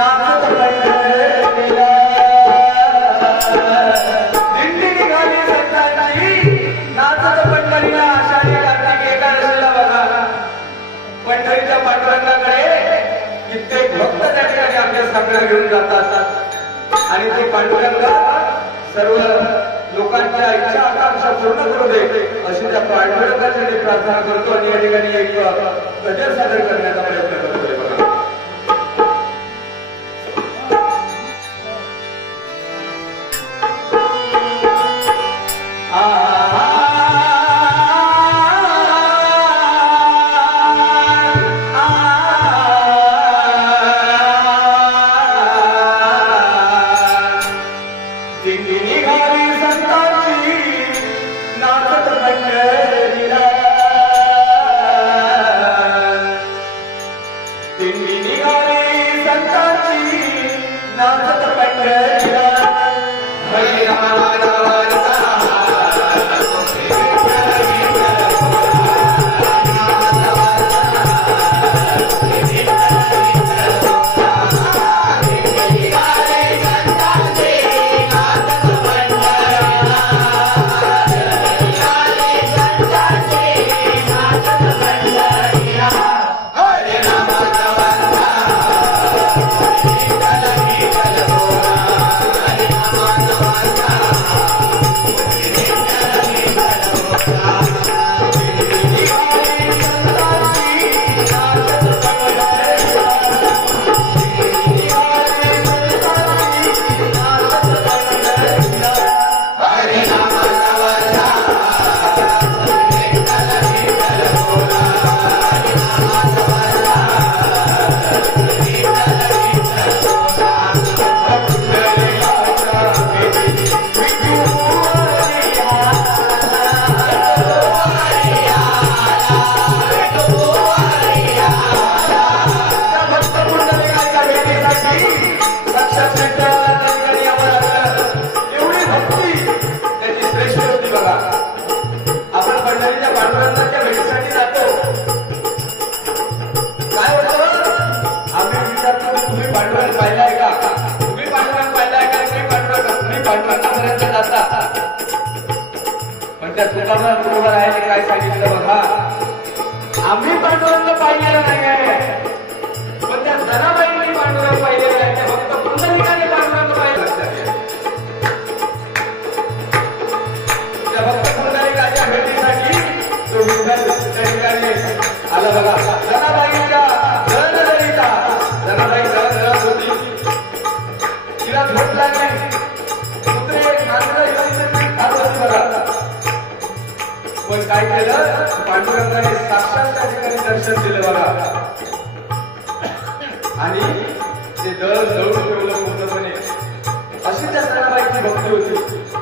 नाचत पंढरीला दिंडी निघाली संतांची नाचत पंढरीला आषाढी कार्तिक एकादशीला बघा पंढरीच्या पांडुरंगाकडे कित्येक भक्त त्या ठिकाणी आपल्या साकडा घेऊन जातात आणि ते पांडुरंग सर्व लोकांच्या इच्छा आकांक्षा पूर्ण करू दे अशी त्या पांडुरंगासाठी प्रार्थना करतो आणि या ठिकाणी एक गजर सादर करण्याचा प्रयत्न करतोय बघा. काय सांगितलं बघा आम्ही पांडुरंग पाहिलेलं नाही आहे पण त्या जनाबाईंनी पांडुरंग पाहिलेलं आहे फक्त पुंडलिकाने पांडुरंग पाहिलं त्या भक्त पुंडलिकाच्या भेटीसाठी तो विठ्ठल त्या ठिकाणी आला बघा. जनाबाईच्या जळजळीता जनाबाई जळजळत होती तिला झोप लागली कुत्रे नांदरं येऊन खात होती बघा. पण काय केलं पांडुरंगाने साक्षात त्या ठिकाणी दर्शन दिलं बघा आणि ते दळ जळून ठेवलं पूर्णपणे. अशी त्या जनाबाईची भक्ती होती.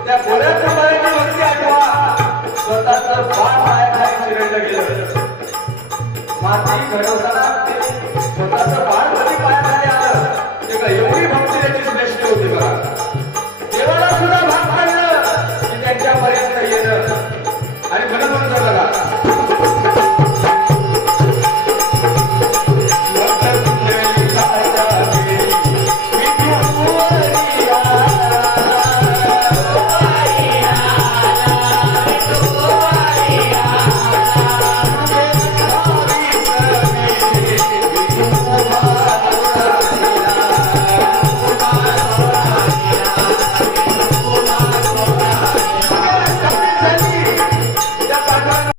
त्या गोऱ्या कुंभाराची भक्ती आठवा स्वतःच बाण पायाखाली चिरडलं गेलं. माती घडवताना ते स्वतःच बाण